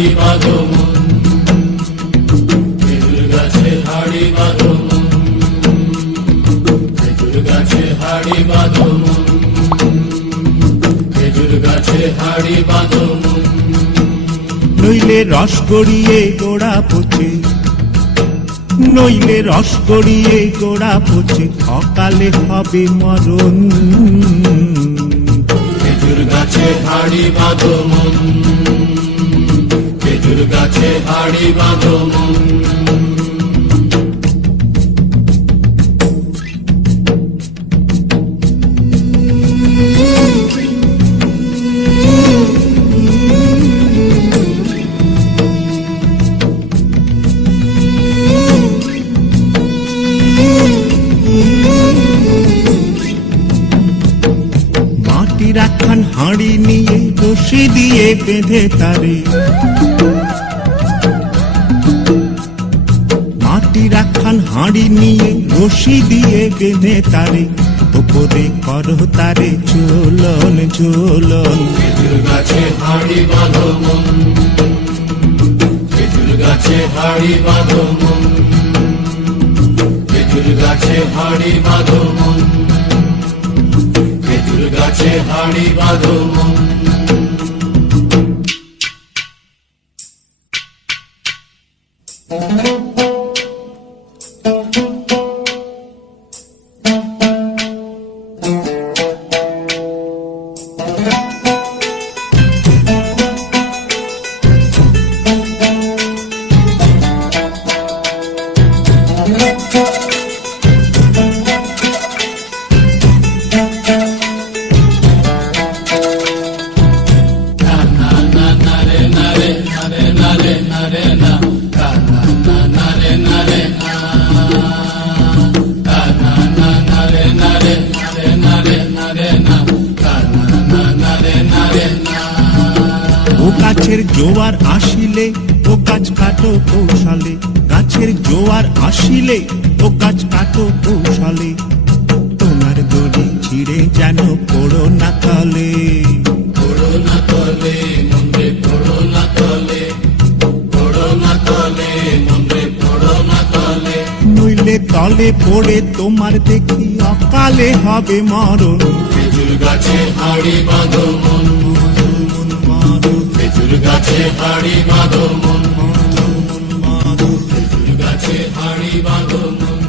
হাড়ি বাঁধো মন। খেজুর গাছে হাড়ি বাঁধো মন। খেজুর গাছে হাড়ি বাঁধো মন। খেজুর গাছে হাড়ি বাঁধো মন। নইলে রস গড়িয়ে গোড়া পচে। নইলে রস গড়িয়ে গোড়া পচে। অকালে হবে মরণ। খেজুর গাছে হাড়ি বাঁধো মন। গাছে হাড়ি বাঁধো একখান হাঁড়ি নিয়ে রশি দিয়ে বেঁধে তারে। মাটির একখান হাঁড়ি নিয়ে রশি দিয়ে বেঁধে তারে। ওপরে করো তারে ঝোলন খেজুর গাছে হাড়ি বাঁধো গাছে হাড়ি বাঁধো গাছে হাড়ি বাঁধো গাছে হাড়ি বাঁধো মন। ও জোয়ার আসিলে ও গাছ কাটো কৌশলে। গাছের জোয়ার আসিলে ও গাছ কাটো কৌশলে। তোমার দড়ি ছিঁড়ে যেন পড়ো না তলে। তলে। নইলে তলে পড়ে তোমার দেখি অকালে হবে মরণ। খেজুর গাছে হাড়ি বাঁধো মন। গাছে হাড়ি বাঁধো মন মন গাছে হাড়ি বাঁধো মন